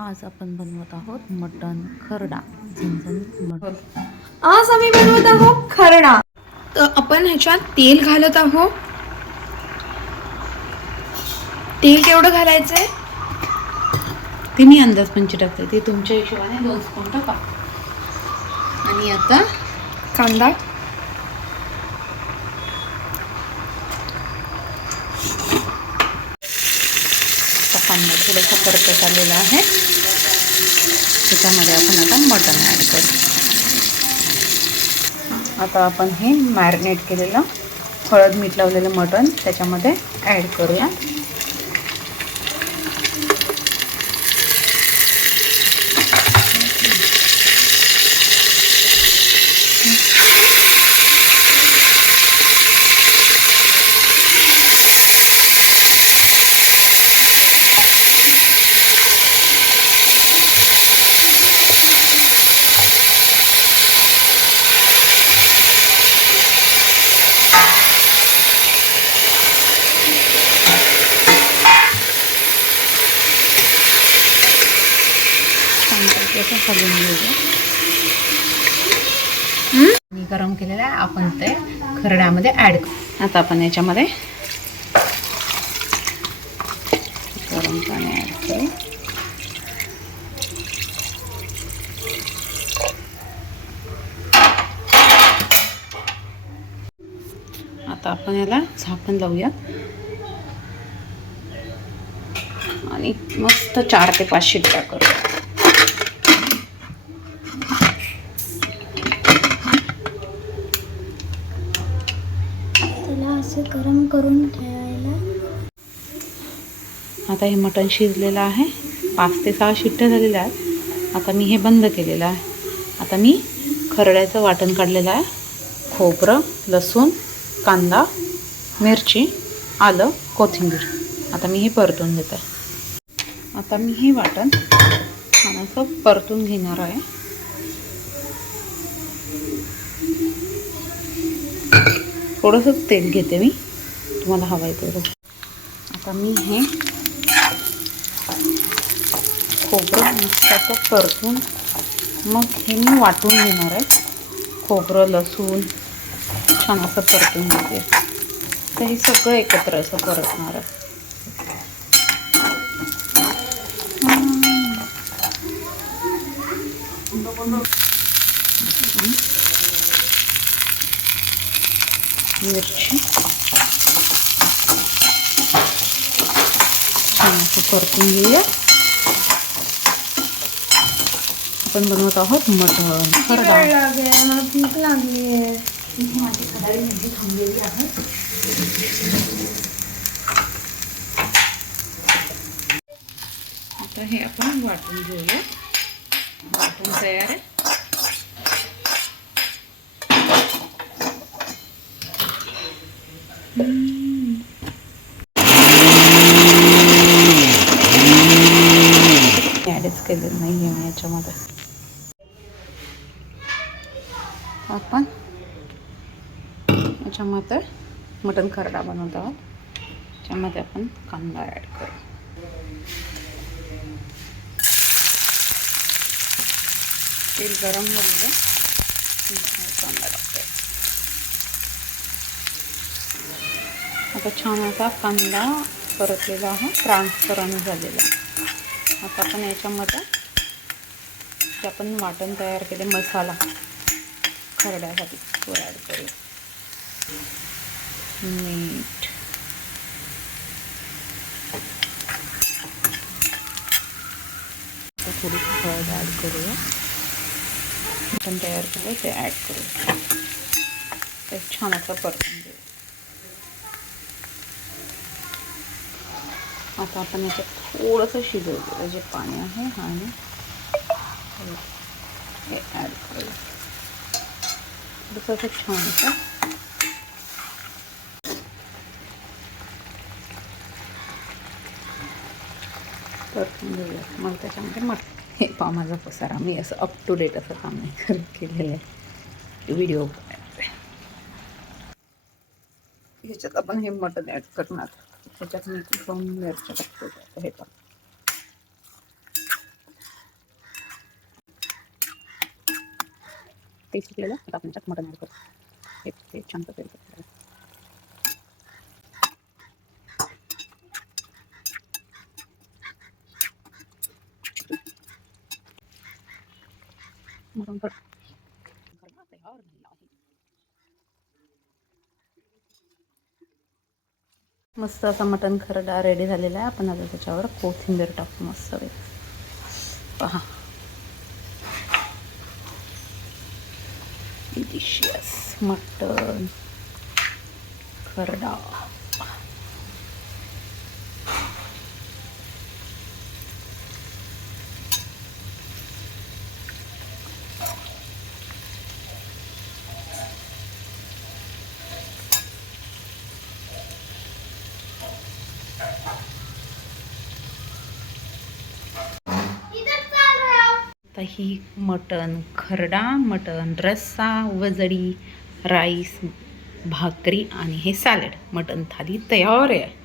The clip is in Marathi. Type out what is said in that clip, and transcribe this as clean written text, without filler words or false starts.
आज आपण बनवत आहोत मटण खरडा, झणझणीत मटण। आज आम्ही बनवत आहोत खरडा। तर आपण ह्याच्यात तेल घालत आहोत। तेल केवढं घालायचंय ते मी अंदाज पंची टाकते, ते तुमच्या हिशोबाने 2 स्पून टाका। आणि आता कांदा, कांदा थोडासा परतत आलेला आहे, त्याच्यामध्ये आपण आता मटण ॲड करू। आता आपण हे मॅरिनेट केलेलं हळद मीठ लावलेलं मटण त्याच्यामध्ये ॲड करूया। मी गरम केलेलं आहे, आपण ते खरड्यामध्ये ॲड करू। आता आपण याच्यामध्ये गरम पाणी ॲड करू। आता आपण याला झाकण लावूया आणि मस्त 4 ते 5 शिट्ट्या करू। असं गरम करून ठेवायला। आता हे मटण शिजलेलं आहे, 5 ते 6 शिट्ट्या झालेल्या आहेत। आता मी हे बंद केलेलं आहे। आता मी खरड्याचं वाटण काढलेलं आहे, खोबरं, लसूण, कांदा, मिरची, आलं, कोथिंबीर। आता मी हे परतून घेते। आता मी हे वाटण छान असं परतून घेणार आहे। थोडंसं तेल घेते मी, तुम्हाला हवं आहे तेवढं। आता मी हे खोबरं मस्त असं परतून मग हे मी वाटून घेणार आहे। खोबरं, लसूण छान असं परतून घेते, तर हे सगळं एकत्र असं परतणार आहे। मिरची छान असं परतून घेऊया। आपण बनवत आहोत मटण खरडा। भूक लागली आहे। माझी कढाई म्हणजे थांबलेली आहे। आता हे आपण वाटून घेऊया। वाटून तयार आहे। ॲडच केलेलं नाही आहे मी याच्यामध्ये। आपण याच्यामध्ये मटण खरडा बनवत आहोत, त्याच्यामध्ये आपण कांदा ॲड करू। तेल गरम झालेलं, कांदा टाकते। आता छान असा कांदा परतलेला आहे, ट्रान्सपरंट झालेला। आता आपण याच्यामध्ये जे आपण वाटण तयार केले मसाला खरड्यासाठी तो ॲड करू। मीठ, थोडी हळद ॲड करूया। आपण तयार केलं ते ॲड करू, ते छान असं परतून घेऊ। आता आपण याच्यात थोडंसं शिजवलेलं जे पाणी आहे आणि हे ॲड करू, थोडंसं असं छान असं परतून घेऊया। मग त्याच्यामध्ये हे पहा माझा पसारा, मी असं अप टू डेट असं काम नाही केलेलं आहे, व्हिडिओ ह्याच्यात आपण हे मटण ॲड करणार। त्याच्यात मी 2 मिरच्या टाकतो, हे पहा तेल सुटलेलं आता आपण त्यात मटण ॲड करू. हे छान तेल सुटलेलं. मटण खरडा तयार झालेला आहे. मस्त असा मटण खरडा रेडी झालेला आहे. आपण आता त्याच्यावर कोथिंबीर टाकू मस्त वेळ. पहा डिलिशियस मटण खरडा. आता ही मटण खरडा, मटण रस्सा, वजडी, राईस, भाकरी आणि हे सॅलड मटण थाली तयार आहे.